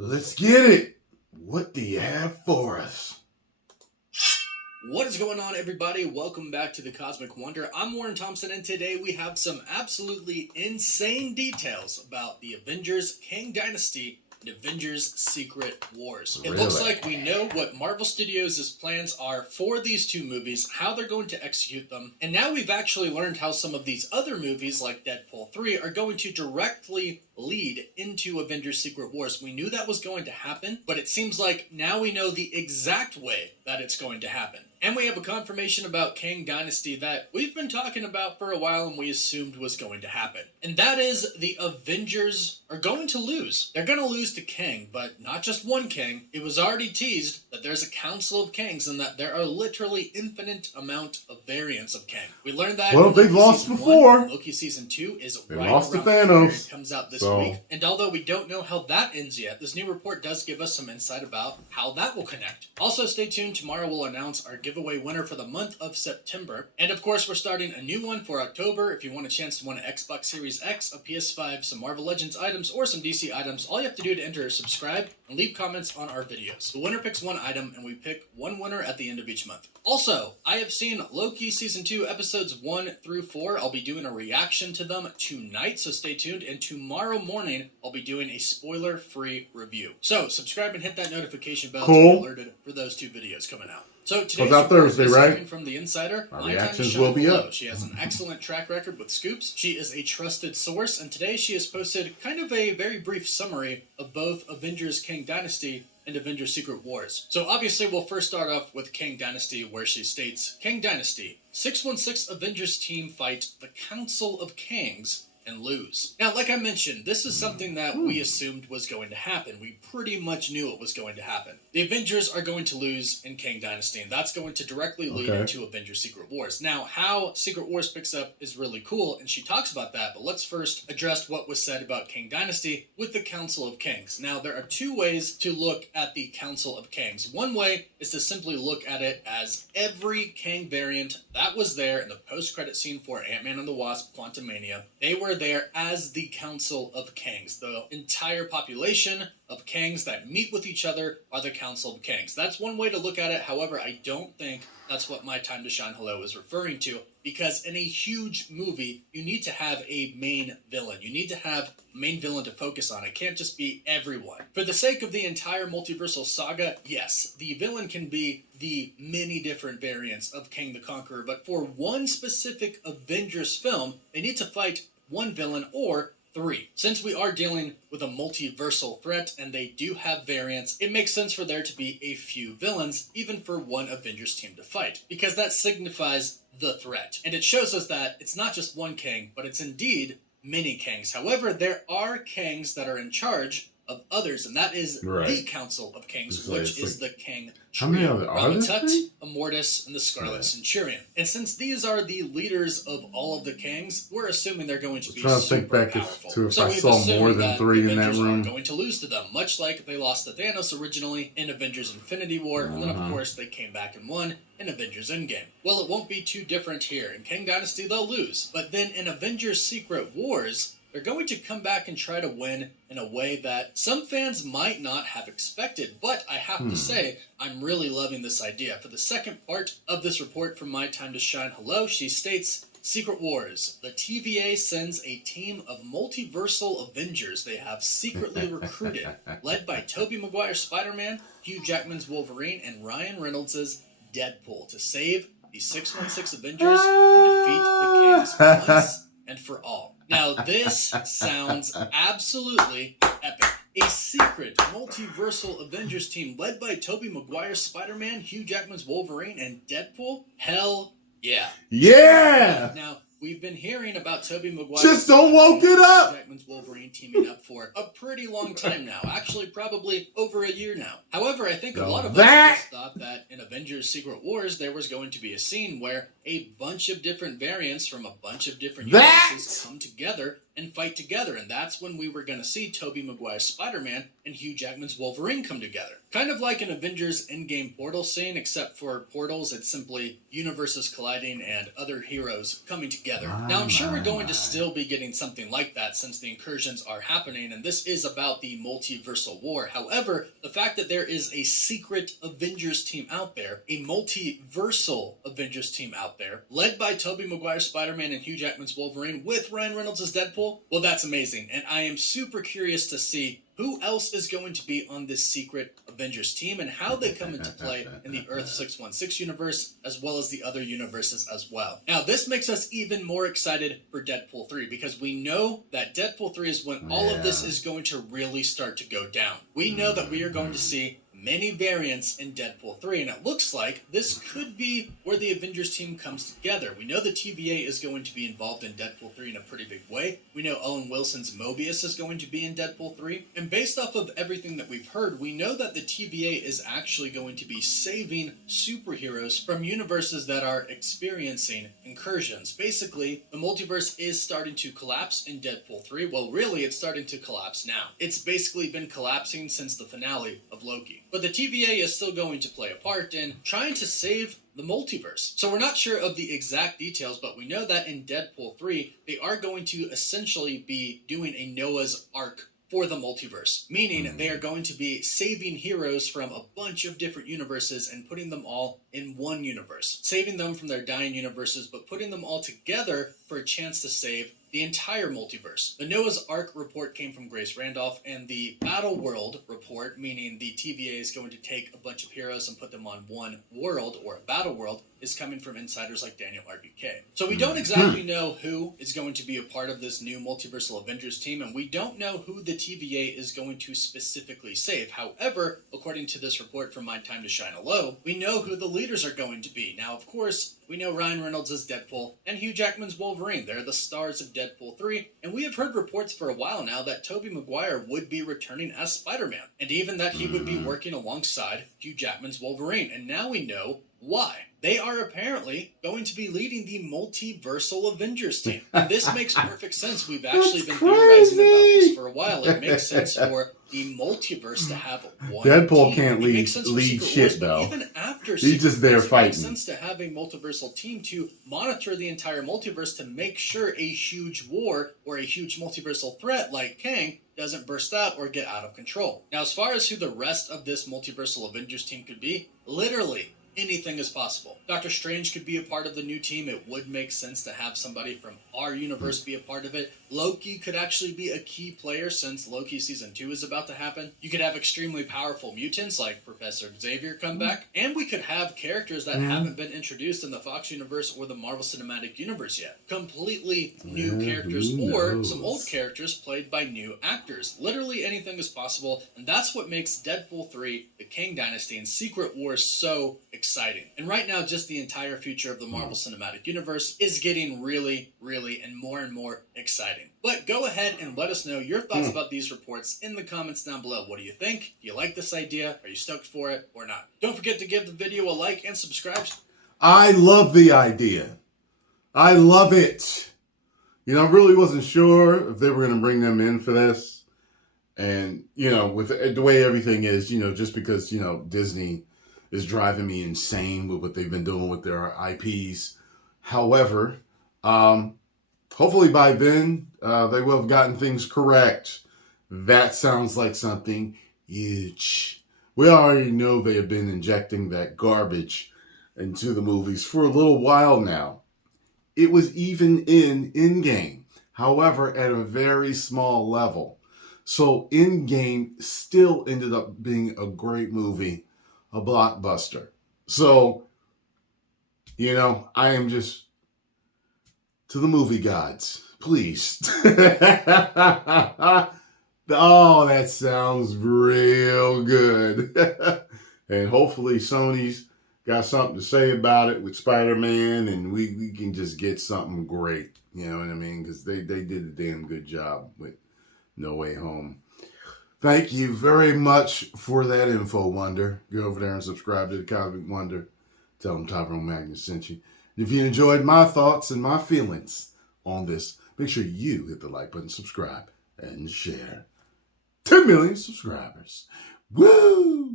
Let's get it. What do you have for us? What is going on, everybody? Welcome back to the Cosmic Wonder. I'm Warren Thompson, and today we have some absolutely insane details about the Avengers Kang Dynasty and Avengers Secret Wars. It looks like we know what Marvel Studios' plans are for these two movies, how they're going to execute them, and now we've actually learned how some of these other movies, like Deadpool 3, are going to directly lead into Avengers Secret Wars. We knew that was going to happen, but it seems like now we know the exact way that it's going to happen. And we have a confirmation about Kang Dynasty that we've been talking about for a while and we assumed was going to happen. And that is the Avengers are going to lose. They're going to lose to Kang, but not just one Kang. It was already teased that there's a council of Kangs and that there are literally infinite amount of variants of Kang. We learned that they've lost before. Loki Season 2 is they right lost around to Thanos. It comes out this week. And although we don't know how that ends yet, this new report does give us some insight about how that will connect. Also, stay tuned. Tomorrow we'll announce our giveaway winner for the month of September. And of course, we're starting a new one for October. If you want a chance to win an Xbox Series X, a PS5, some Marvel Legends items, or some DC items, all you have to do to enter is subscribe and leave comments on our videos. The winner picks one item, and we pick one winner at the end of each month. Also, I have seen Loki Season 2 episodes 1 through 4. I'll be doing a reaction to them tonight, so stay tuned. And tomorrow morning, I'll be doing a spoiler-free review. So, subscribe and hit that notification bell to be alerted for those two videos coming out. So today's out Thursday, right? From the Insider. Our reactions will be up. She has an excellent track record with scoops. She is a trusted source, and today she has posted kind of a very brief summary of both Avengers Kang Dynasty and Avengers Secret Wars. So obviously we'll first start off with Kang Dynasty, where she states, Kang Dynasty, 616 Avengers team fight the Council of Kangs and lose. Now, like I mentioned, this is something that we assumed was going to happen. We pretty much knew it was going to happen. The Avengers are going to lose in Kang Dynasty, and that's going to directly lead into Avengers Secret Wars. Now, how Secret Wars picks up is really cool, and she talks about that, but let's first address what was said about Kang Dynasty with the Council of Kangs. Now, there are two ways to look at the Council of Kangs. One way is to simply look at it as every Kang variant that was there in the post-credit scene for Ant-Man and the Wasp, Quantumania. They were there as the Council of Kangs. The entire population of Kangs that meet with each other are the Council of Kangs. That's one way to look at it. However, I don't think that's what My Time to Shine Hello is referring to, because in a huge movie, you need to have a main villain. You need to have a main villain to focus on. It can't just be everyone. For the sake of the entire multiversal saga, yes, the villain can be the many different variants of Kang the Conqueror, but for one specific Avengers film, they need to fight one villain or three. Since we are dealing with a multiversal threat and they do have variants, it makes sense for there to be a few villains, even for one Avengers team to fight, because that signifies the threat. And it shows us that it's not just one Kang, but it's indeed many Kangs. However, there are Kangs that are in charge of others, and that is the Council of Kangs, which is the Kang Trio, Ramatut, Immortus, and the Scarlet Centurion. And since these are the leaders of all of the Kangs, we're assuming they're going to be super powerful. So I saw more than three in that room. Are going to lose to them, much like they lost to Thanos originally in Avengers Infinity War, and then of course they came back and won in Avengers Endgame. Well, it won't be too different here. In Kang Dynasty, they'll lose. But then in Avengers Secret Wars, they're going to come back and try to win in a way that some fans might not have expected. But I have to say, I'm really loving this idea. For the second part of this report from My Time to Shine Hello, she states, Secret Wars. The TVA sends a team of multiversal Avengers they have secretly recruited, led by Tobey Maguire Spider-Man, Hugh Jackman's Wolverine, and Ryan Reynolds' Deadpool, to save the 616 Avengers and defeat the Kangs once and for all. Now, this sounds absolutely epic. A secret multiversal Avengers team led by Tobey Maguire Spider-Man, Hugh Jackman's Wolverine, and Deadpool? Hell yeah. Yeah! Now, we've been hearing about Tobey Maguire. Just don't woke it up! Hugh Jackman's Wolverine teaming up for a pretty long time now. Actually, probably over a year now. However, I think a lot of us just thought that in Avengers Secret Wars, there was going to be a scene where a bunch of different variants from a bunch of different universes come together and fight together, and that's when we were going to see Tobey Maguire's Spider-Man and Hugh Jackman's Wolverine come together. Kind of like an Avengers Endgame portal scene, except for portals, it's simply universes colliding and other heroes coming together. Now, I'm sure we're going to still be getting something like that since the incursions are happening, and this is about the multiversal war. However, the fact that there is a secret Avengers team out there, a multiversal Avengers team out there, led by Tobey Maguire's Spider-Man and Hugh Jackman's Wolverine with Ryan Reynolds as Deadpool, well, that's amazing, and I am super curious to see who else is going to be on this secret Avengers team and how they come into play in the Earth 616 universe as well as the other universes as well. Now, this makes us even more excited for Deadpool 3 because we know that Deadpool 3 is when all of this is going to really start to go down. We know that we are going to see many variants in Deadpool 3, and it looks like this could be where the Avengers team comes together. We know the TVA is going to be involved in Deadpool 3 in a pretty big way. We know Owen Wilson's Mobius is going to be in Deadpool 3, and based off of everything that we've heard, we know that the TVA is actually going to be saving superheroes from universes that are experiencing incursions. Basically, the multiverse is starting to collapse in Deadpool 3. Well, really, it's starting to collapse now. It's basically been collapsing since the finale of Loki. But the TVA is still going to play a part in trying to save the multiverse. So we're not sure of the exact details, but we know that in Deadpool 3, they are going to essentially be doing a Noah's Ark for the multiverse, meaning they are going to be saving heroes from a bunch of different universes and putting them all in one universe, saving them from their dying universes, but putting them all together for a chance to save the entire multiverse. The Noah's Ark report came from Grace Randolph, and the Battle World report, meaning the TVA is going to take a bunch of heroes and put them on one world, or a battle world, is coming from insiders like Daniel RBK. So we don't exactly know who is going to be a part of this new multiversal Avengers team, and we don't know who the TVA is going to specifically save. However, according to this report from My Time to Shine Low, we know who the leaders are going to be. Now, of course, we know Ryan Reynolds as Deadpool and Hugh Jackman's Wolverine. They're the stars of Deadpool 3, and we have heard reports for a while now that Tobey Maguire would be returning as Spider-Man, and even that he would be working alongside Hugh Jackman's Wolverine, and now we know why. They are apparently going to be leading the multiversal Avengers team. And this makes perfect sense. We've actually been theorizing about this for a while. It makes sense for the multiverse to have one Deadpool team. can't lead shit, though. Even after he's just there fighting. It makes sense to have a multiversal team to monitor the entire multiverse to make sure a huge war or a huge multiversal threat like Kang doesn't burst out or get out of control. Now, as far as who the rest of this multiversal Avengers team could be, literally anything is possible. Doctor Strange could be a part of the new team. It would make sense to have somebody from our universe be a part of it. Loki could actually be a key player since Loki Season 2 is about to happen. You could have extremely powerful mutants like Professor Xavier come back. And we could have characters that haven't been introduced in the Fox universe or the Marvel Cinematic Universe yet. Completely new characters or some old characters played by new actors. Literally anything is possible, and that's what makes Deadpool 3, the Kang Dynasty, and Secret Wars so exciting. And right now, just the entire future of the Marvel Cinematic Universe is getting really, and more exciting. But go ahead and let us know your thoughts about these reports in the comments down below. What do you think? Do you like this idea? Are you stoked for it or not? Don't forget to give the video a like and subscribe. I love the idea. I love it. You know, I really wasn't sure if they were going to bring them in for this. And, you know, with the way everything is, you know, just because, you know, Disney is driving me insane with what they've been doing with their IPs. However, hopefully by then, they will have gotten things correct. That sounds like something huge. We already know they have been injecting that garbage into the movies for a little while now. It was even in Endgame, however, at a very small level. So Endgame still ended up being a great movie, a blockbuster. So, you know, I am just, to the movie gods, please. Oh, that sounds real good. And hopefully Sony's got something to say about it with Spider-Man, and we can just get something great. You know what I mean? Because they did a damn good job with No Way Home. Thank you very much for that info, Wonder. Go over there and subscribe to the Cosmic Wonder. Tell them Tyrone Magnus sent you. If you enjoyed my thoughts and my feelings on this, make sure you hit the like button, subscribe, and share. 10 million subscribers. Woo!